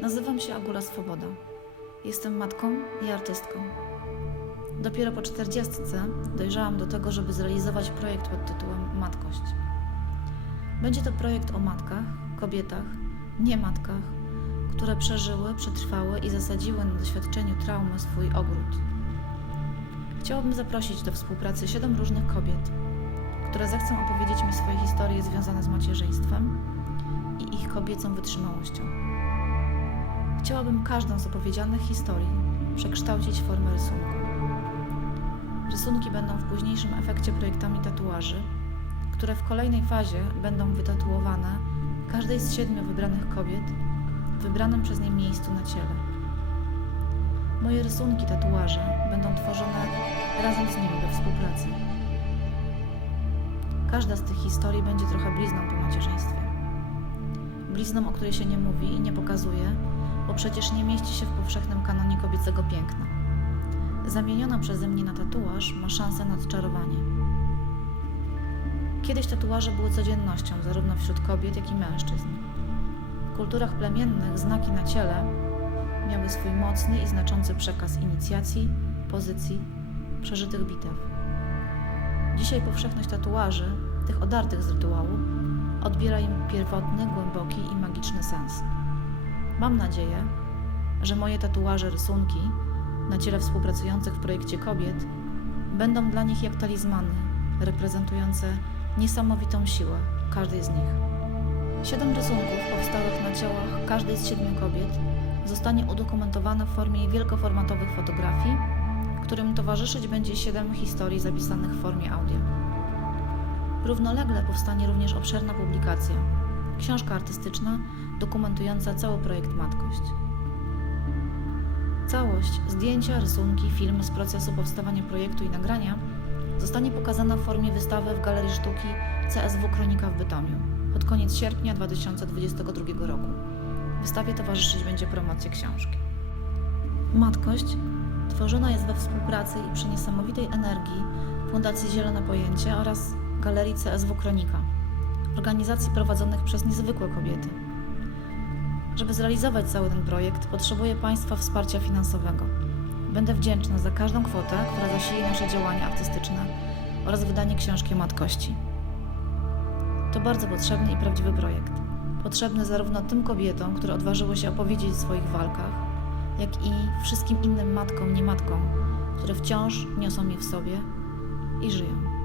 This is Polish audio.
Nazywam się Agula Swoboda. Jestem matką i artystką. Dopiero po czterdziestce dojrzałam do tego, żeby zrealizować projekt pod tytułem Matkość. Będzie to projekt o matkach, kobietach, nie matkach, które przeżyły, przetrwały i zasadziły na doświadczeniu traumy swój ogród. Chciałabym zaprosić do współpracy siedem różnych kobiet, które zechcą opowiedzieć mi swoje historie związane z macierzyństwem i ich kobiecą wytrzymałością. Chciałabym każdą z opowiedzianych historii przekształcić w formę rysunku. Rysunki będą w późniejszym efekcie projektami tatuaży, które w kolejnej fazie będą wytatuowane każdej z siedmiu wybranych kobiet w wybranym przez nie miejscu na ciele. Moje rysunki tatuaże będą tworzone razem z nimi we współpracy. Każda z tych historii będzie trochę blizną po macierzyństwie. Blizną, o której się nie mówi i nie pokazuje, bo przecież nie mieści się w powszechnym kanonie kobiecego piękna. Zamieniona przeze mnie na tatuaż ma szansę na odczarowanie. Kiedyś tatuaże były codziennością zarówno wśród kobiet, jak i mężczyzn. W kulturach plemiennych znaki na ciele miały swój mocny i znaczący przekaz inicjacji, pozycji, przeżytych bitew. Dzisiaj powszechność tatuaży, tych odartych z rytuału, odbiera im pierwotny, głęboki i magiczny sens. Mam nadzieję, że moje tatuaże, rysunki na ciele współpracujących w projekcie kobiet będą dla nich jak talizmany reprezentujące niesamowitą siłę każdej z nich. Siedem rysunków powstałych na ciałach każdej z siedmiu kobiet zostanie udokumentowane w formie wielkoformatowych fotografii, którym towarzyszyć będzie siedem historii zapisanych w formie audio. Równolegle powstanie również obszerna publikacja, książka artystyczna dokumentująca cały projekt Matkość. Całość, zdjęcia, rysunki, film z procesu powstawania projektu i nagrania zostanie pokazana w formie wystawy w Galerii Sztuki CSW Kronika w Bytomiu pod koniec sierpnia 2022 roku. Wystawie towarzyszyć będzie promocja książki. Matkość tworzona jest we współpracy i przy niesamowitej energii Fundacji Zielone Pojęcie oraz Galerii CSW Kronika, organizacji prowadzonych przez niezwykłe kobiety. Żeby zrealizować cały ten projekt, potrzebuję Państwa wsparcia finansowego. Będę wdzięczna za każdą kwotę, która zasili nasze działania artystyczne oraz wydanie książki matkości. To bardzo potrzebny i prawdziwy projekt. Potrzebny zarówno tym kobietom, które odważyły się opowiedzieć o swoich walkach, jak i wszystkim innym matkom, niematkom, które wciąż niosą je w sobie i żyją.